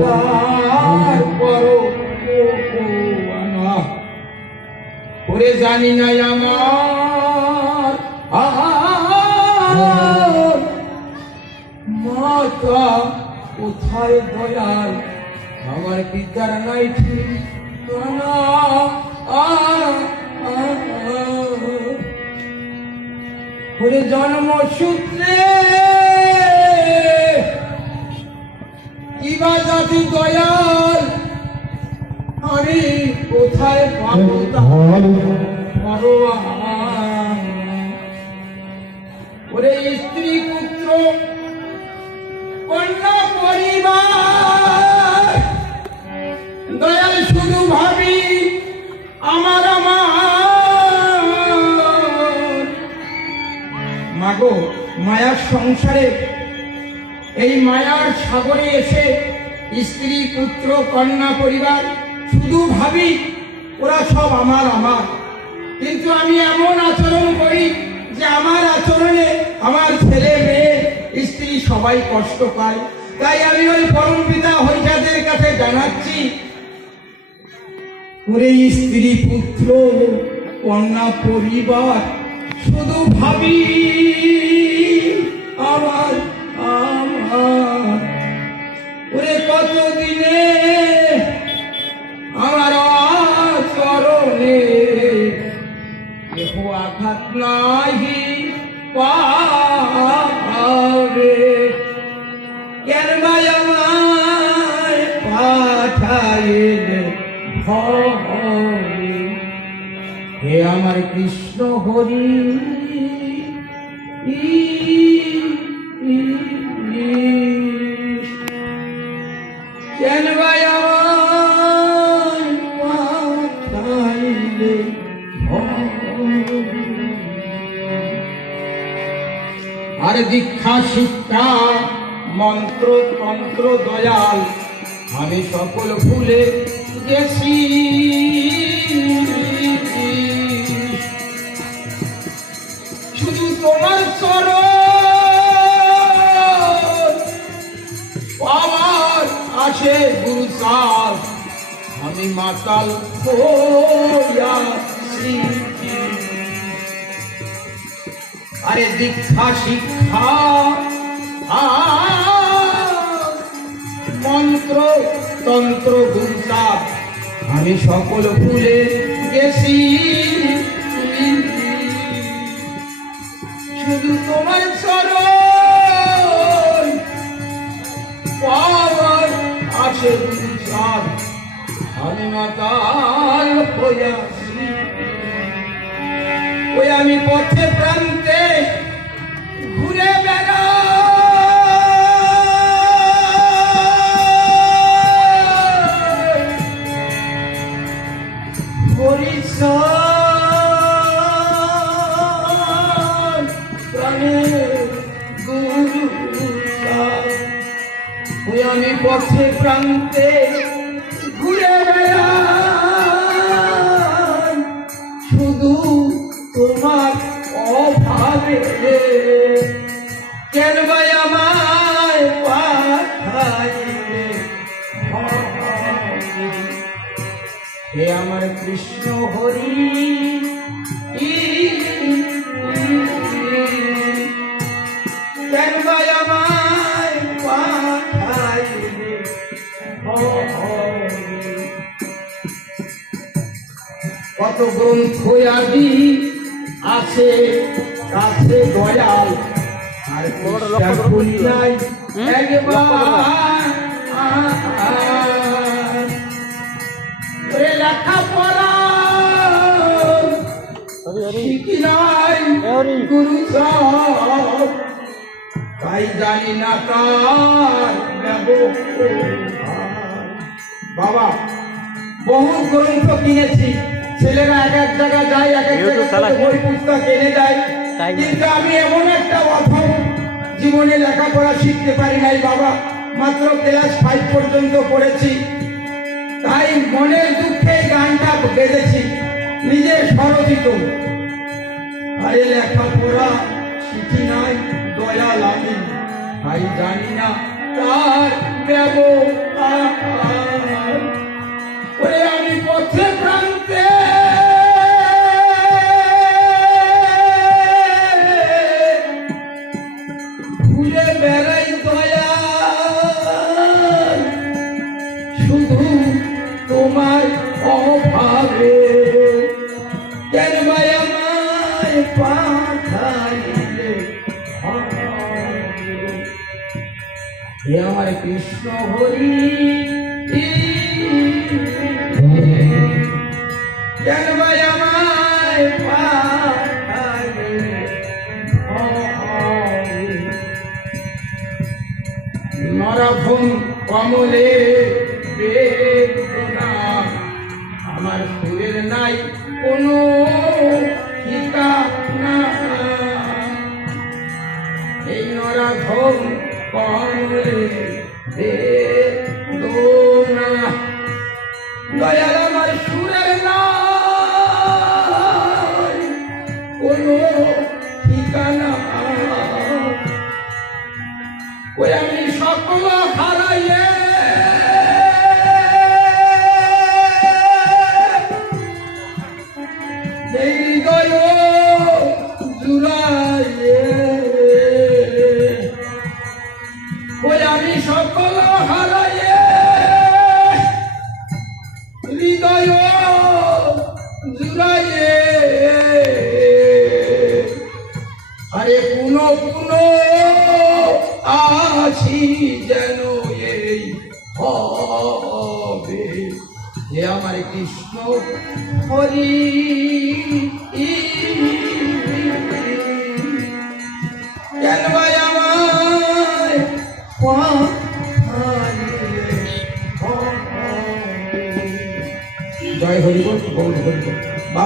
তারপরও ওরে জানি না আমার মাতা কোথায় দয়াল আমার পিতার নাই ঠিকানা ওরে জন্মসূত্রে কিবা জাতি দয়াল আমি কোথায় পাবো ওরে স্ত্রী পুত্র কন্যা পরিবার দয়াল শুধু ভাবি আমার মাগো মায়ার সংসারে এই মায়ার সাগরে এসে স্ত্রী পুত্র কন্যা পরিবার শুধু ভাবি ওরা সব আমার কিন্তু আমি এমন আচরণ করি যে আমার আচরণে আমার ছেলে মেয়ে স্ত্রী সবাই কষ্ট পায় তাই আমি ওই পরম পিতা হরিচাঁদের কাছে জানাচ্ছি ওরে স্ত্রী পুত্র কন্যা পরিবার শুধু ভাবি আমার ওরে কতদিনে আমার চরণে কেহ আঘাত নাহি পাবে কেন ভাই আমায় পাঠাইলে ভবে হে আমার কৃষ্ণ হরি কেন ভাই আমায় পাঠাইলে আর দীক্ষা শিক্ষা মন্ত্র তন্ত্র দয়াল আমি সকল ভুলে গেছি শুধু তোমার চরণ আমার আসে গুরু সার আমি মাতাল হইয়াছি আরে দীক্ষা শিক্ষা মন্ত্র তন্ত্র গুরুতা আমি সকল ভুলে গেছি শুধু তোমার চরণ পাওয়ার আছে গুরুচার আমি মাতাল হইয়াছি ওই আমি পথে প্রান্তে ঘুরে বেড়াই হরিচাঁদ প্রাণের গুরু ওই আমি পথে প্রান্তে ঘুরে বেড়াই শুধু তোমার অভাবে কেন ভাই আমায় পাঠাইলে হে আমার কৃষ্ণ হরি কেন ভাই আমায় পাঠাইলে কত গ্রন্থ আদি আছে কাছে দয়াল আর খুলি নাই একবার লেখাপড়া শিখি নাই গুরু তাই জানি না তার বাবা বহু গ্রন্থ কিনেছি ছেলেরা এক এক জায়গায় যায় এক এক জায়গায় বই পুস্তক এনে দেয় কিন্তু আমি এমন একটা অথম জীবনে লেখাপড়া শিখতে পারি নাই বাবা মাত্র ক্লাস 5 পর্যন্ত পড়েছি তাই মনের দুঃখে গানটা গেয়েছি নিজের স্বরচিত আরে লেখাপড়া শিখি নাই দয়াল আমি তাই জানি না তার ব্যবহার কৃষ্ণ হরি কেন ভাই আমায় পাঠালে নরফুন কমলে বেদনা আমার সুরের নাই কোনো ঠিকানা এই নরফুন কমলে বেদনা দয়াল আমার সুরের নাই কোনো ঠিকানা ওই আমি সকল হারাইয়ে এই হৃদয় জুড়াইয়ে ওই আমি সকল হারাইয়ে হৃদয় জুড়াইয়ে আরে পুনো পুনো আছি যেন এই হবে যে আমার কৃষ্ণ হরি কেন ভাই আমায় জয় হরি বল গৌর হরি বল বাবা।